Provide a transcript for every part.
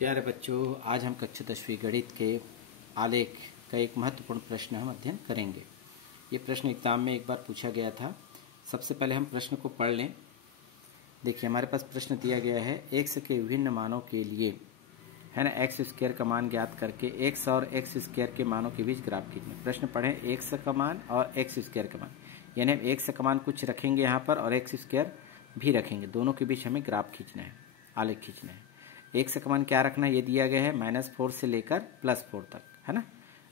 प्यारे बच्चों, आज हम कक्षा 10वीं गणित के आलेख का एक महत्वपूर्ण प्रश्न हम अध्ययन करेंगे। ये प्रश्न एग्जाम में एक बार पूछा गया था। सबसे पहले हम प्रश्न को पढ़ लें। देखिए, हमारे पास प्रश्न दिया गया है x के विभिन्न मानों के लिए, है ना, एक्स स्क्वायर का मान ज्ञात करके x और एक्स स्क्वायर के मानों के बीच ग्राफ खींचना। प्रश्न पढ़ें, x का मान और एक्स स्क्वायर का मान, यानी हम x का मान कुछ रखेंगे यहाँ पर और एक्स स्क्वायर भी रखेंगे, दोनों के बीच हमें ग्राफ खींचना है, आलेख खींचना है। एक्स का मान क्या रखना है, ये दिया गया है -4 से लेकर +4 तक, है ना।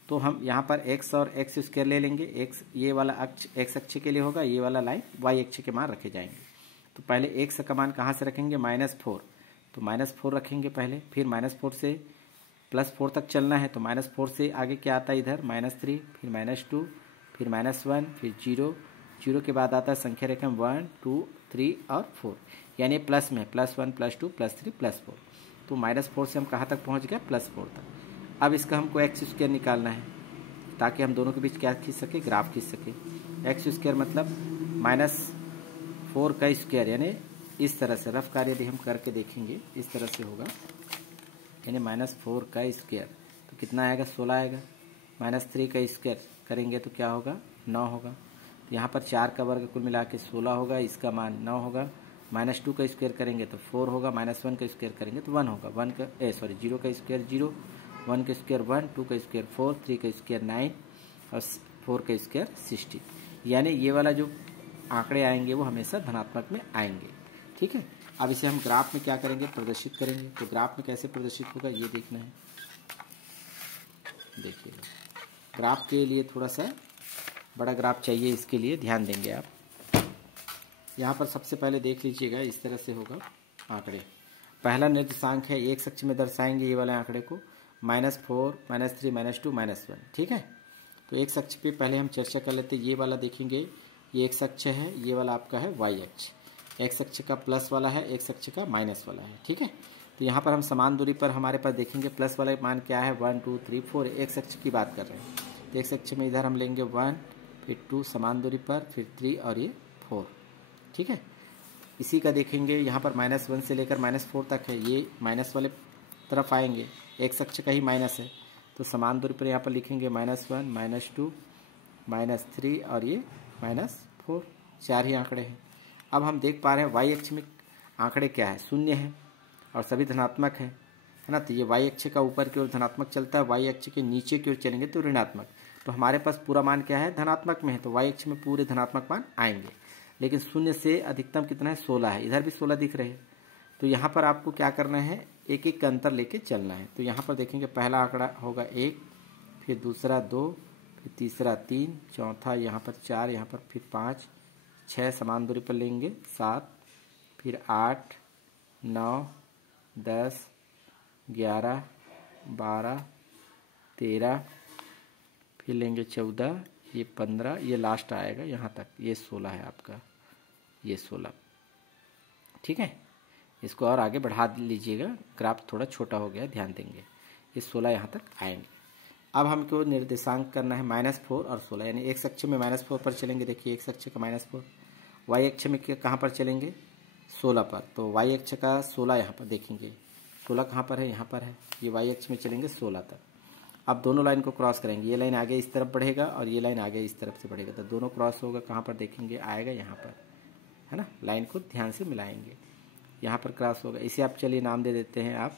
तो हम यहाँ पर x और एक्स स्क्वायर ले लेंगे। x ये वाला अक्ष x अक्ष के लिए होगा, ये वाला लाइन y अक्ष के मान रखे जाएंगे। तो पहले x का मान कहाँ से रखेंगे, -4, तो -4 रखेंगे पहले, फिर -4 से +4 तक चलना है, तो -4 से आगे क्या आता है इधर, -3, फिर -2, फिर -1, फिर 0 के बाद आता है संख्या रेखा 1, 2, 3 और 4, यानी प्लस में +1, +2, +3, +4। तो -4 से हम कहाँ तक पहुँच गए, +4 तक। अब इसका हमको एक्स स्क्वायर निकालना है ताकि हम दोनों के बीच क्या खींच सके, ग्राफ खींच सके। एक्स स्क्वायर मतलब -4 का स्क्वायर, यानी इस तरह से रफ कार्य यदि हम करके देखेंगे इस तरह से होगा, यानी -4 का स्क्वायर तो कितना आएगा, 16 आएगा। -3 का स्क्वायर करेंगे तो क्या होगा, 9 होगा। तो यहाँ पर 4 का वर्ग कुल मिला के 16 होगा, इसका मान 9 होगा। -2 का स्क्वायर करेंगे तो 4 होगा, -1 का स्क्वायर करेंगे तो 1 होगा। 0 का स्क्वायर 0, 1 का स्क्वायर 1, 2 का स्क्वायर 4, 3 का स्क्वायर 9 और 4 का स्क्वायर 60। यानी ये वाला जो आंकड़े आएंगे वो हमेशा धनात्मक में आएंगे, ठीक है। अब इसे हम ग्राफ में क्या करेंगे, प्रदर्शित करेंगे। तो ग्राफ में कैसे प्रदर्शित होगा ये देखना है। देखिएगा, ग्राफ के लिए थोड़ा सा बड़ा ग्राफ चाहिए, इसके लिए ध्यान देंगे आप। यहाँ पर सबसे पहले देख लीजिएगा, इस तरह से होगा आंकड़े। पहला निर्देशांक है, एक अक्ष में दर्शाएंगे ये वाले आंकड़े को, -4, -3, -2, -1, ठीक है। तो एक अक्ष पे पहले हम चर्चा कर लेते हैं। ये वाला देखेंगे, ये एक अक्ष है, ये वाला आपका है y अक्ष। एक्स अक्ष का प्लस वाला है, एक्स अक्ष का माइनस वाला है, ठीक है। तो यहाँ पर हम समान दूरी पर हमारे पास देखेंगे प्लस वाला मान क्या है, 1, 2, 3, 4, एक्स अक्ष की बात कर रहे हैं। तो एक्स अक्ष में इधर हम लेंगे 1, फिर 2 समान दूरी पर, फिर 3 और ये 4, ठीक है। इसी का देखेंगे यहाँ पर -1 से लेकर -4 तक है, ये माइनस वाले तरफ आएंगे, एक्स अक्ष का ही माइनस है। तो समान दूरी पर यहाँ पर लिखेंगे -1, -2, -3 और ये -4, 4 ही आंकड़े हैं। अब हम देख पा रहे हैं y अक्ष में आंकड़े क्या है, 0 है और सभी धनात्मक है ना। तो ये y अक्ष का ऊपर की ओर धनात्मक चलता है, y अक्ष के नीचे की ओर चलेंगे तो ऋणात्मक। तो हमारे पास पूरा मान क्या है, धनात्मक में है, तो y अक्ष में पूरे धनात्मक मान आएंगे। लेकिन 0 से अधिकतम कितना है, 16 है, इधर भी 16 दिख रहे हैं। तो यहाँ पर आपको क्या करना है, एक एक का अंतर लेके चलना है। तो यहाँ पर देखेंगे पहला आंकड़ा होगा 1, फिर दूसरा 2, फिर तीसरा 3, चौथा यहाँ पर 4, यहाँ पर फिर 5, 6 समान दूरी पर लेंगे, 7, फिर 8, 9, 10, 11, 12, 13, फिर लेंगे 14, ये 15, ये लास्ट आएगा यहाँ तक, ये 16 है आपका, ये 16, ठीक है। इसको और आगे बढ़ा लीजिएगा, ग्राफ थोड़ा छोटा हो गया, ध्यान देंगे। ये 16 यहाँ तक आएंगे। अब हमको निर्देशांक करना है -4 और 16, यानी एक अक्ष में -4 पर चलेंगे। देखिए एक अक्ष का -4, y अक्ष में कहाँ पर चलेंगे, 16 पर। तो y अक्ष का 16 यहाँ पर देखेंगे, 16 कहाँ पर है, यहाँ पर है। ये y अक्ष में चलेंगे 16 तक। अब दोनों लाइन को क्रॉस करेंगे, ये लाइन आगे इस तरफ बढ़ेगा और ये लाइन आगे इस तरफ से बढ़ेगा, तो दोनों क्रॉस होगा, कहाँ पर देखेंगे, आएगा यहाँ पर, है ना। लाइन को ध्यान से मिलाएंगे, यहाँ पर क्रॉस होगा। इसे आप चलिए नाम दे देते हैं, आप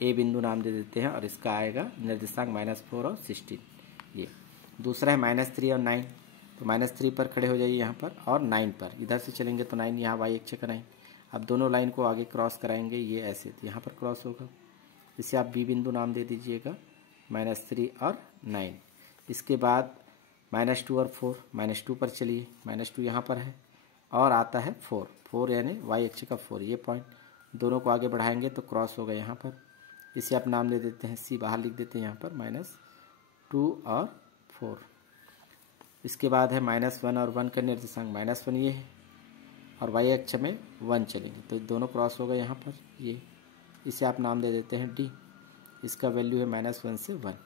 ए बिंदु नाम दे देते हैं, और इसका आएगा निर्देशांक -4 और 16। ये दूसरा है -3 और 9, तो -3 पर खड़े हो जाइए यहाँ पर, और 9 पर इधर से चलेंगे तो 9 यहाँ y अक्ष का 9। अब दोनों लाइन को आगे क्रॉस कराएंगे, ये ऐसे, तो यहाँ पर क्रॉस होगा, इसे आप बी बिंदु नाम दे दीजिएगा, -3 और 9। इसके बाद -2 और 4, -2 पर चलिए, -2 यहाँ पर है, और आता है 4 यानी y अक्ष का 4, ये पॉइंट, दोनों को आगे बढ़ाएंगे तो क्रॉस होगा यहाँ पर। इसे आप नाम दे देते हैं सी, बाहर लिख देते हैं यहाँ पर, -2 और 4। इसके बाद है -1 और 1 का निर्देशांक, -1 ये है, और y अक्ष में 1 चलेंगे तो दोनों क्रॉस होगा यहाँ पर, ये, इसे आप नाम दे देते हैं डी। इसका वैल्यू है -1 से 1,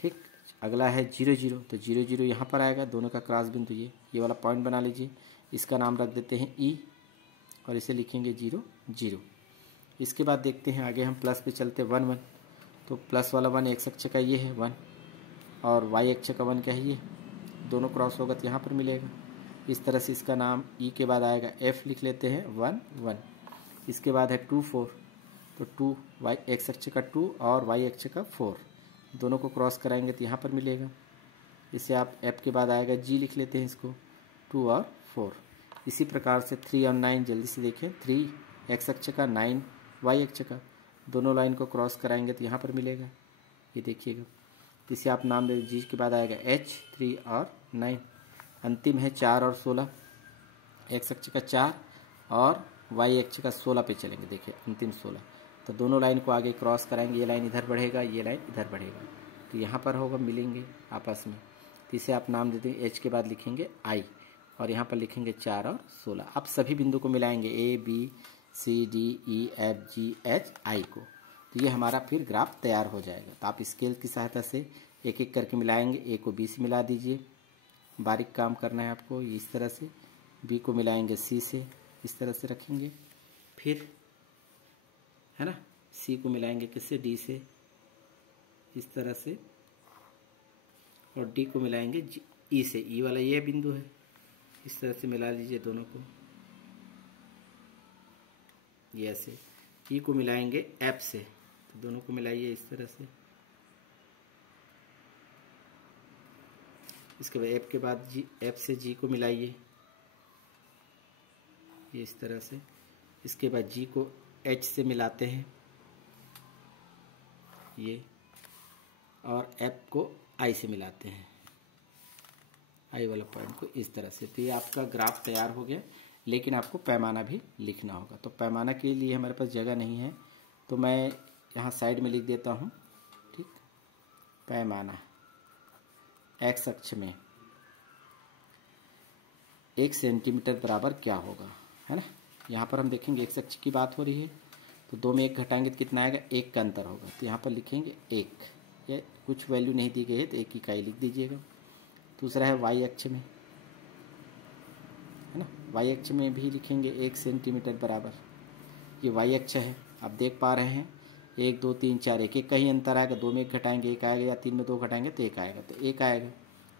ठीक। अगला है 0, 0, तो 0, 0 यहाँ पर आएगा, दोनों का क्रॉस बिंदु ये वाला पॉइंट बना लीजिए। इसका नाम रख देते हैं ई, और इसे लिखेंगे 0, 0। इसके बाद देखते हैं आगे हम प्लस पे चलते 1 1, तो प्लस वाला 1 एक्स अक्ष का ये है 1 और वाई अक्ष का 1 क्या है ये, दोनों क्रॉस होगा तो यहाँ पर मिलेगा। इस तरह से इसका नाम ई के बाद आएगा एफ लिख लेते हैं 1 1। इसके बाद है 2 4, तो 2 वाई एक्स अक्ष का 2 और वाई अक्ष का 4, दोनों को क्रॉस कराएंगे तो यहाँ पर मिलेगा। इसे आप एफ के बाद आएगा जी लिख लेते हैं इसको 2 और 4। इसी प्रकार से 3 और 9 जल्दी से देखें, 3 एक्स अक्ष का 9 वाई अक्ष का, दोनों लाइन को क्रॉस कराएंगे तो यहाँ पर मिलेगा, ये देखिएगा। तो इसे आप नाम दे, जी के बाद आएगा एच 3 और 9। अंतिम है 4 और 16, एक्स अक्ष का 4 और वाई अक्ष का 16 पे चलेंगे, देखिए अंतिम 16, तो दोनों लाइन को आगे क्रॉस कराएंगे, ये लाइन इधर बढ़ेगा, ये लाइन इधर बढ़ेगा, तो यहाँ पर होगा मिलेंगे आपस में। तो इसे आप नाम देते हैं, एच के बाद लिखेंगे आई और यहाँ पर लिखेंगे 4 और 16। अब सभी बिंदु को मिलाएंगे A B C D E F G H I को, तो ये हमारा फिर ग्राफ तैयार हो जाएगा। तो आप स्केल की सहायता से एक एक करके मिलाएंगे, ए को बी से मिला दीजिए, बारीक काम करना है आपको इस तरह से, बी को मिलाएंगे सी से, इस तरह से रखेंगे, फिर है ना सी को मिलाएंगे किससे, डी से, इस तरह से, और डी को मिलाएंगे ई से, ई वाला ये बिंदु है, इस तरह से मिला लीजिए दोनों को, ये ऐसे। ई को मिलाएंगे एफ से, तो दोनों को मिलाइए इस तरह से। इसके बाद एफ के बाद जी, एफ से जी को मिलाइए, ये इस तरह से। इसके बाद जी को एच से मिलाते हैं, ये, और एफ को आई से मिलाते हैं, आई वाला पॉइंट को इस तरह से। तो ये आपका ग्राफ तैयार हो गया, लेकिन आपको पैमाना भी लिखना होगा। तो पैमाना के लिए हमारे पास जगह नहीं है, तो मैं यहाँ साइड में लिख देता हूँ, ठीक। पैमाना एक्स अक्ष में 1 सेंटीमीटर बराबर क्या होगा, है ना। यहाँ पर हम देखेंगे एक्स अक्ष की बात हो रही है, तो 2 में 1 घटाएंगे तो कितना आएगा, 1 का अंतर होगा, तो यहाँ पर लिखेंगे 1, या कुछ वैल्यू नहीं दी गई है तो 1 इकाई लिख दीजिएगा। दूसरा है वाई अक्ष में, है ना, वाई अक्ष में भी लिखेंगे 1 सेंटीमीटर बराबर, ये वाई अक्ष है, आप देख पा रहे हैं 1 2 3 4, एक का ही अंतर आएगा, 2 में 1 घटाएंगे 1 आएगा, या 3 में 2 घटाएंगे तो 1 आएगा, तो 1 आएगा,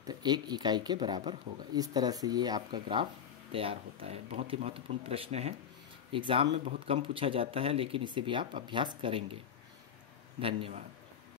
तो 1 इकाई के बराबर होगा। इस तरह से ये आपका ग्राफ तैयार होता है। बहुत ही महत्वपूर्ण प्रश्न है, एग्ज़ाम में बहुत कम पूछा जाता है, लेकिन इसे भी आप अभ्यास करेंगे। धन्यवाद।